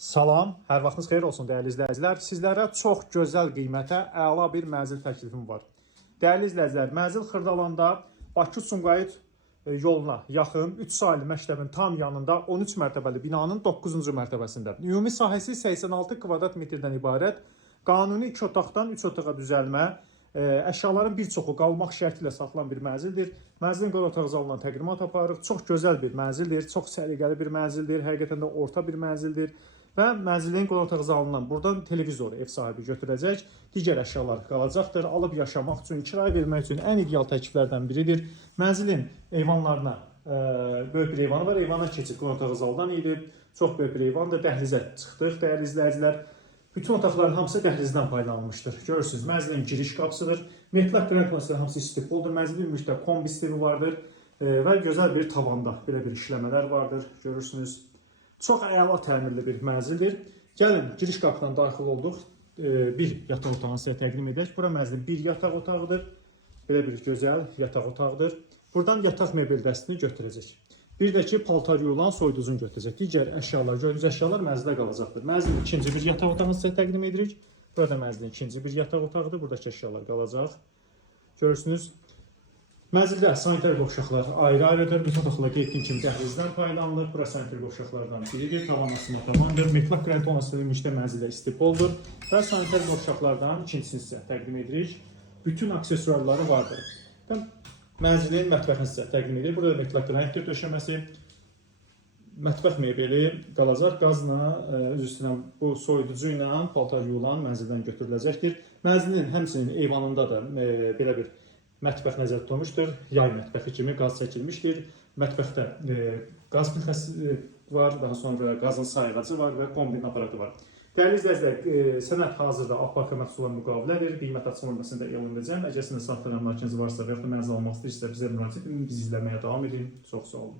Salam, hər vaxtınız xeyir olsun dəyərli izləyicilər. Sizlərə çox gözəl qiymətə əla bir mənzil təklifim var. Dəyərli izləyicilər, mənzil Xırdalanda Bakı-Sumqayıt yoluna yaxın 3 saylı məktəbin tam yanında 13 mərtəbəli binanın 9-cu mərtəbəsində. Ümumi sahəsi 86 kvadrat metrdən ibarət, qanuni 2 otaqdan 3 otağa düzəlmə, əşyaların bir çoxu qalmaq şərti ilə satılan bir mənzildir. Mənzilin qonaq otaq zalından təqdimat aparırıq. Çox gözəl bir mənzildir, çox səliqəli bir mənzildir, həqiqətən də orta bir mənzildir. Və mənzilin qonaq otaq zalından buradan televizoru ev sahibi götürəcək, digər əşyalar qalacaqdır. Alıb yaşamaq üçün, kirayə vermək üçün ən ideal təkliflərdən biridir. Mənzilin eyvanlarına böyük bir eyvanı var, eyvana keçib qonaq otaq zaldan idi. Çox böyük bir eyvandır, dəhlizə çıxdıq dəyərli izləyicilər. Bütün otaqların hamısı dəhlizdən faydalanmışdır. Görürsünüz, mənzilin giriş qapısıdır. Metlaq qrant məsələn hamısı istipoldur. Mənzilin ümumilikdə kombi sistemi vardır və gözəl bir tavanda belə bir işləmələr vardır. Görürsünüz. Çox əla təmirli bir mənzildir. Gəlin, giriş qapıdan daxil olduq. Bir yataq otağını sizə təqdim edək. Bura mənzilin bir yataq otağıdır. Belə bir gözəl yataq otağıdır. Buradan yataq mebel dəstini götürəcək. Bir də ki, paltar yuyulan soyuducunu götürəcək. Digər əşyalar, gördüyünüz əşyalar mənzildə qalacaqdır. Mənzilin ikinci bir yataq otağını sizə təqdim edirik. Burada mənzilin ikinci bir yataq otağıdır. Buradakı əşyalar qalacaq. Görürsünüz. Mənzildə sanitar qovşaqlar ayrı-ayrıdır. Bütün otaqlar qeyd etdiyim kimi dəhlizdən paylanılır. Bura sanitar qovşaqlardan biridir. Tavan asma tavandır. Metlaq qrant olmasıyla mənzildə istipoldur. Və sanitar qovşaqlardan ikincisini sizə təqdim edirik. Bütün aksesuarları vardır. Mənzilin mətbəxini sizə təqdim edir. Burada metlaq qrantdir döşəməsi. Mətbəx mebeli qalacaq. Qazla, üz üstünə bu soyuducu ilə paltar yuyulan mənzildən götürüləcəkdir. Mənzilin həmçinin eyvanında da belə bir mətbəx nəzərdə tutulmuşdur. Yay mətbəxi kimi qaz çəkilmişdir. Mətbəxdə qaz plitəsi var, daha sonra qazın sayğacı var və kombin aparatı var. Dəyərli izləyicilər, sənəd hazırda aparat məhsullar müqavilədir. Qiymət açıqlamasında elan edəcəm. Əgər sizin saxtadan markeniz varsa və yaxud da mənzil almaq istəyirsə bizə müraciət edin. Bizi izləməyə davam edin. Çox sağ olun.